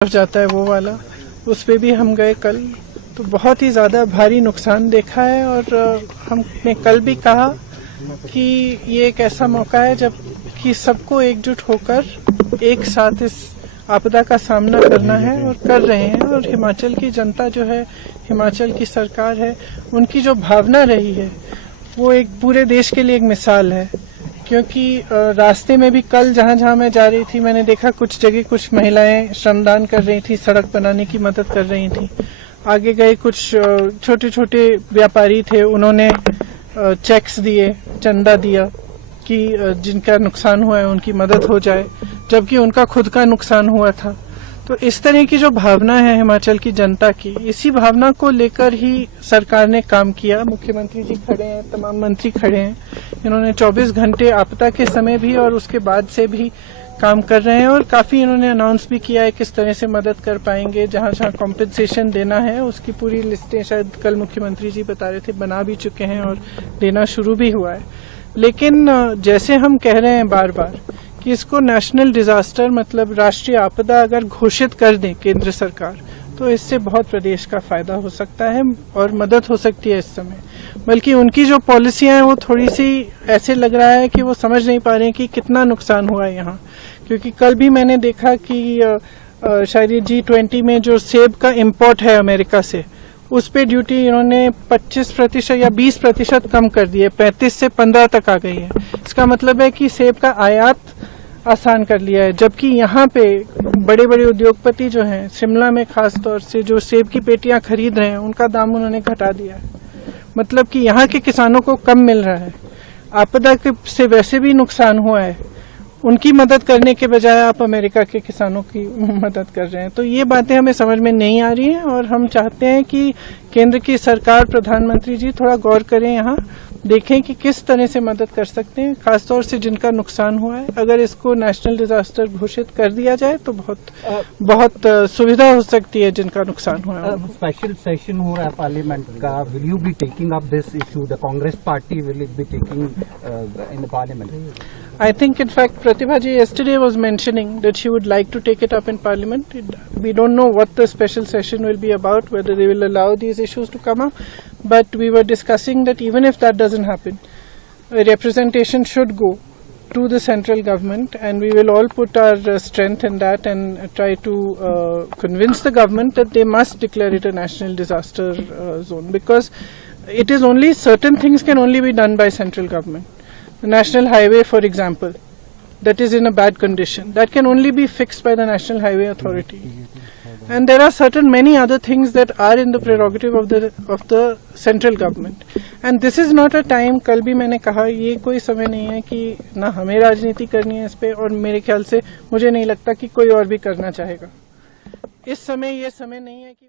जाता है वो वाला, उस पे भी हम गए कल। तो बहुत ही ज़्यादा भारी नुकसान देखा है और हमने कल भी कहा कि ये एक ऐसा मौका है जब कि सबको एकजुट होकर एक साथ इस आपदा का सामना करना है और कर रहे हैं। और हिमाचल की जनता जो है, हिमाचल की सरकार है, उनकी जो भावना रही है वो एक पूरे देश के लिए एक मिसाल है। क्योंकि रास्ते में भी कल जहां जहां मैं जा रही थी, मैंने देखा कुछ जगह कुछ महिलाएं श्रमदान कर रही थी, सड़क बनाने की मदद कर रही थी। आगे गए कुछ छोटे छोटे व्यापारी थे, उन्होंने चेक्स दिए, चंदा दिया कि जिनका नुकसान हुआ है उनकी मदद हो जाए, जबकि उनका खुद का नुकसान हुआ था। तो इस तरह की जो भावना है हिमाचल की जनता की, इसी भावना को लेकर ही सरकार ने काम किया। मुख्यमंत्री जी खड़े हैं, तमाम मंत्री खड़े हैं, इन्होंने 24 घंटे आपदा के समय भी और उसके बाद से भी काम कर रहे हैं। और काफी इन्होंने अनाउंस भी किया है किस तरह से मदद कर पाएंगे, जहां जहां कॉम्पेंसेशन देना है उसकी पूरी लिस्टें शायद कल मुख्यमंत्री जी बता रहे थे बना भी चुके हैं और देना शुरू भी हुआ है। लेकिन जैसे हम कह रहे हैं बार बार कि इसको नेशनल डिजास्टर मतलब राष्ट्रीय आपदा अगर घोषित कर दें केंद्र सरकार, तो इससे बहुत प्रदेश का फायदा हो सकता है और मदद हो सकती है इस समय। बल्कि उनकी जो पॉलिसियां हैं वो थोड़ी सी ऐसे लग रहा है कि वो समझ नहीं पा रहे हैं कि कितना नुकसान हुआ है यहाँ। क्योंकि कल भी मैंने देखा कि शायद G20 में जो सेब का इम्पोर्ट है अमेरिका से, उस पे ड्यूटी इन्होंने 25% या 20% कम कर दी है, 35 से 15 तक आ गई है। इसका मतलब है कि सेब का आयात आसान कर लिया है। जबकि यहाँ पे बड़े बड़े उद्योगपति जो हैं, शिमला में खास तौर से जो सेब की पेटियां खरीद रहे हैं, उनका दाम उन्होंने घटा दिया है। मतलब कि यहाँ के किसानों को कम मिल रहा है। आपदा से वैसे भी नुकसान हुआ है, उनकी मदद करने के बजाय आप अमेरिका के किसानों की मदद कर रहे हैं। तो ये बातें हमें समझ में नहीं आ रही हैं और हम चाहते हैं कि केंद्र की सरकार, प्रधानमंत्री जी थोड़ा गौर करें, यहाँ देखें कि किस तरह से मदद कर सकते हैं, खासतौर से जिनका नुकसान हुआ है। अगर इसको नेशनल डिजास्टर घोषित कर दिया जाए तो बहुत सुविधा हो सकती है जिनका नुकसान हुआ है। स्पेशल सेशन हो रहा है पार्लियामेंट का, will you be taking up this issue? The Congress party will it be taking in the parliament? I think, in fact, Pratibha ji yesterday was mentioning that she would like to take it up in Parliament. We don't know what the special session will be about, whether they will allow these issues to come up. But we were discussing that even if that doesn't happen, a representation should go to the central government, and we will all put our strength in that and try to convince the government that they must declare it a national disaster zone, because it is only certain things can only be done by central government. The national highway, for example, that is in a bad condition, that can only be fixed by the National Highway Authority. And there are many other things that are in the prerogative of the central government. And this is not a time, कल भी मैंने कहा, ये कोई समय नहीं है कि ना हमें राजनीति करनी है इस पे, और मेरे ख्याल से मुझे नहीं लगता कि कोई और भी करना चाहेगा। इस समय ये समय नहीं है कि